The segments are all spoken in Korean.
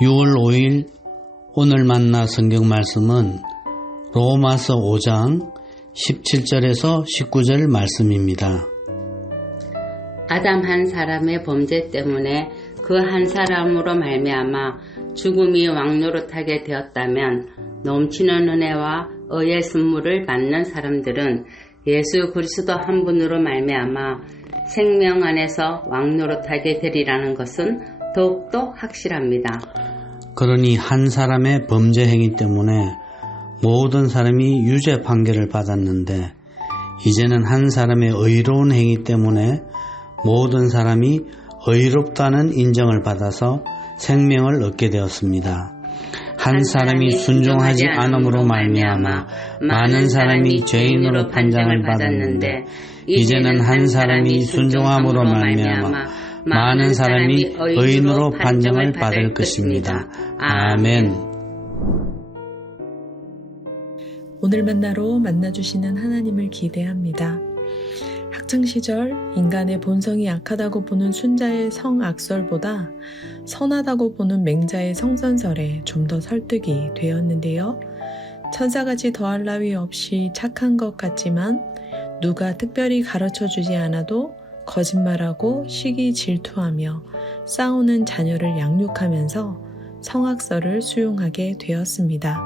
6월 5일 오늘 만나 성경 말씀은 로마서 5장 17절에서 19절 말씀입니다. 아담 한 사람의 범죄 때문에 그 한 사람으로 말미암아 죽음이 왕노릇하게 되었다면 넘치는 은혜와 의의 선물을 받는 사람들은 예수 그리스도 한 분으로 말미암아 생명 안에서 왕노릇하게 되리라는 것은 더욱더 확실합니다. 그러니 한 사람의 범죄 행위 때문에 모든 사람이 유죄 판결을 받았는데 이제는 한 사람의 의로운 행위 때문에 모든 사람이 의롭다는 인정을 받아서 생명을 얻게 되었습니다. 한 사람이 순종하지 않음으로 말미암아 많은 사람이 죄인으로 판정을 받았는데 이제는 한 사람이 순종함으로 말미암아 많은 사람이 의인으로 판정을 받을 것입니다. 아멘. 오늘 만나로 만나주시는 하나님을 기대합니다. 학창시절 인간의 본성이 악하다고 보는 순자의 성악설보다 선하다고 보는 맹자의 성선설에 좀 더 설득이 되었는데요. 천사같이 더할 나위 없이 착한 것 같지만 누가 특별히 가르쳐주지 않아도 거짓말하고 시기 질투하며 싸우는 자녀를 양육하면서 성악설을 수용하게 되었습니다.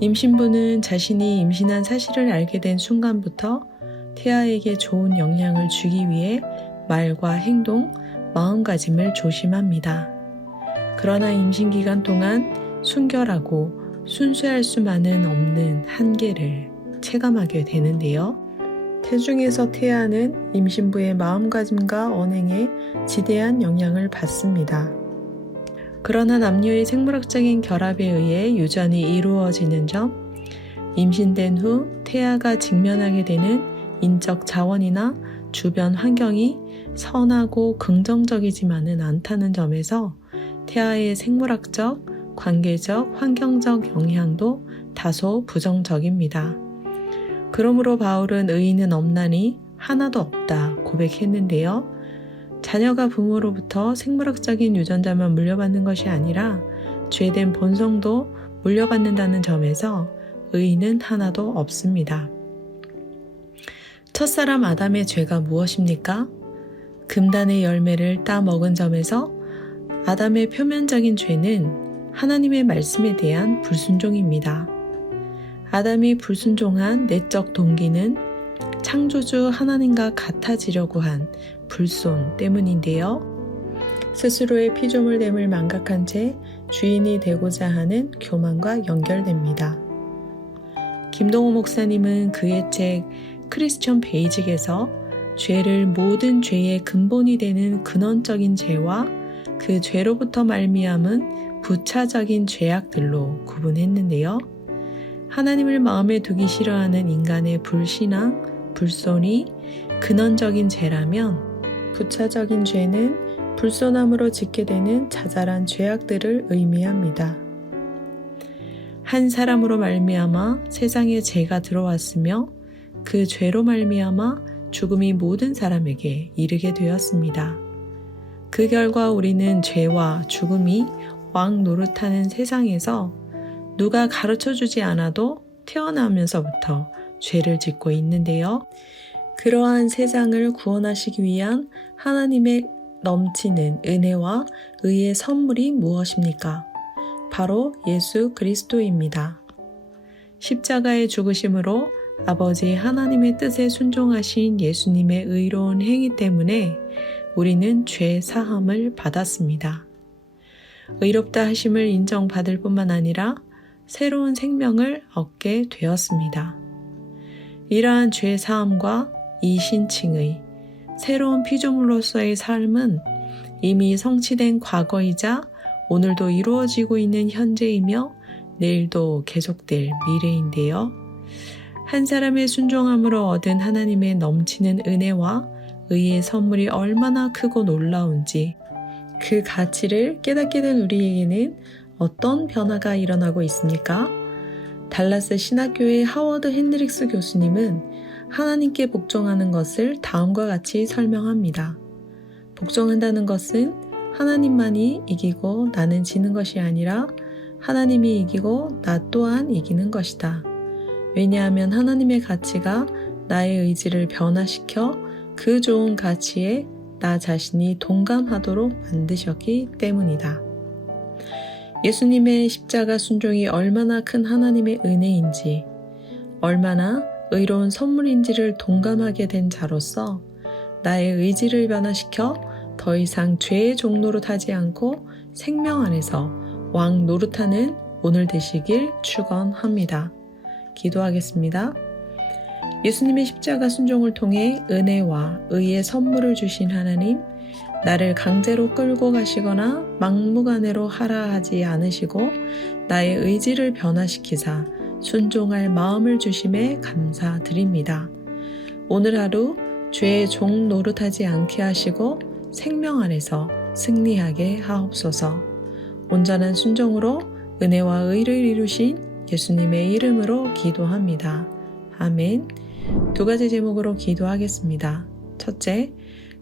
임신부는 자신이 임신한 사실을 알게 된 순간부터 태아에게 좋은 영향을 주기 위해 말과 행동, 마음가짐을 조심합니다. 그러나 임신기간 동안 순결하고 순수할 수만은 없는 한계를 체감하게 되는데요. 태중에서 태아는 임신부의 마음가짐과 언행에 지대한 영향을 받습니다. 그러나 남녀의 생물학적인 결합에 의해 유전이 이루어지는 점, 임신된 후 태아가 직면하게 되는 인적 자원이나 주변 환경이 선하고 긍정적이지만은 않다는 점에서 태아의 생물학적, 관계적, 환경적 영향도 다소 부정적입니다. 그러므로 바울은 의인은 없나니 하나도 없다 고백했는데요. 자녀가 부모로부터 생물학적인 유전자만 물려받는 것이 아니라 죄된 본성도 물려받는다는 점에서 의인은 하나도 없습니다. 첫사람 아담의 죄가 무엇입니까? 금단의 열매를 따먹은 점에서 아담의 표면적인 죄는 하나님의 말씀에 대한 불순종입니다. 아담이 불순종한 내적 동기는 창조주 하나님과 같아지려고 한 불손 때문인데요. 스스로의 피조물됨을 망각한 채 주인이 되고자 하는 교만과 연결됩니다. 김동호 목사님은 그의 책 크리스천 베이직에서 죄를 모든 죄의 근본이 되는 근원적인 죄와 그 죄로부터 말미암은 부차적인 죄악들로 구분했는데요. 하나님을 마음에 두기 싫어하는 인간의 불신앙, 불손이 근원적인 죄라면 부차적인 죄는 불손함으로 짓게 되는 자잘한 죄악들을 의미합니다. 한 사람으로 말미암아 세상에 죄가 들어왔으며 그 죄로 말미암아 죽음이 모든 사람에게 이르게 되었습니다. 그 결과 우리는 죄와 죽음이 왕 노릇하는 세상에서 누가 가르쳐주지 않아도 태어나면서부터 죄를 짓고 있는데요. 그러한 세상을 구원하시기 위한 하나님의 넘치는 은혜와 의의 선물이 무엇입니까? 바로 예수 그리스도입니다. 십자가의 죽으심으로 아버지 하나님의 뜻에 순종하신 예수님의 의로운 행위 때문에 우리는 죄 사함을 받았습니다. 의롭다 하심을 인정받을 뿐만 아니라 새로운 생명을 얻게 되었습니다. 이러한 죄 사함과 이 신칭의 새로운 피조물로서의 삶은 이미 성취된 과거이자 오늘도 이루어지고 있는 현재이며 내일도 계속될 미래인데요. 한 사람의 순종함으로 얻은 하나님의 넘치는 은혜와 의의 선물이 얼마나 크고 놀라운지 그 가치를 깨닫게 된 우리에게는 어떤 변화가 일어나고 있습니까? 달라스 신학교의 하워드 핸드릭스 교수님은 하나님께 복종하는 것을 다음과 같이 설명합니다. 복종한다는 것은 하나님만이 이기고 나는 지는 것이 아니라 하나님이 이기고 나 또한 이기는 것이다. 왜냐하면 하나님의 가치가 나의 의지를 변화시켜 그 좋은 가치에 나 자신이 동감하도록 만드셨기 때문이다. 예수님의 십자가 순종이 얼마나 큰 하나님의 은혜인지, 얼마나 의로운 선물인지를 동감하게 된 자로서 나의 의지를 변화시켜 더 이상 죄의 종노릇 하지 않고 생명 안에서 왕 노릇하는 오늘 되시길 축원합니다. 기도하겠습니다. 예수님의 십자가 순종을 통해 은혜와 의의 선물을 주신 하나님, 나를 강제로 끌고 가시거나 막무가내로 하라 하지 않으시고 나의 의지를 변화시키사 순종할 마음을 주심에 감사드립니다. 오늘 하루 죄의 종 노릇하지 않게 하시고 생명 안에서 승리하게 하옵소서. 온전한 순종으로 은혜와 의를 이루신 예수님의 이름으로 기도합니다. 아멘. 2가지 제목으로 기도하겠습니다. 첫째,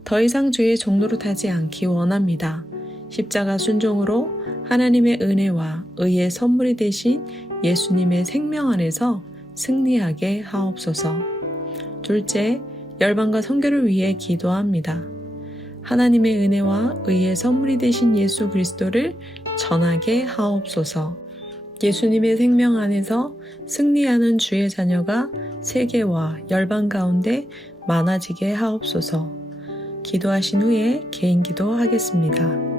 더 이상 죄의 종노릇하지 않기 원합니다. 십자가 순종으로 하나님의 은혜와 의의 선물이 되신 예수님의 생명 안에서 승리하게 하옵소서. 둘째, 열방과 선교를 위해 기도합니다. 하나님의 은혜와 의의 선물이 되신 예수 그리스도를 전하게 하옵소서. 예수님의 생명 안에서 승리하는 주의 자녀가 세계와 열방 가운데 많아지게 하옵소서. 기도하신 후에 개인 기도하겠습니다.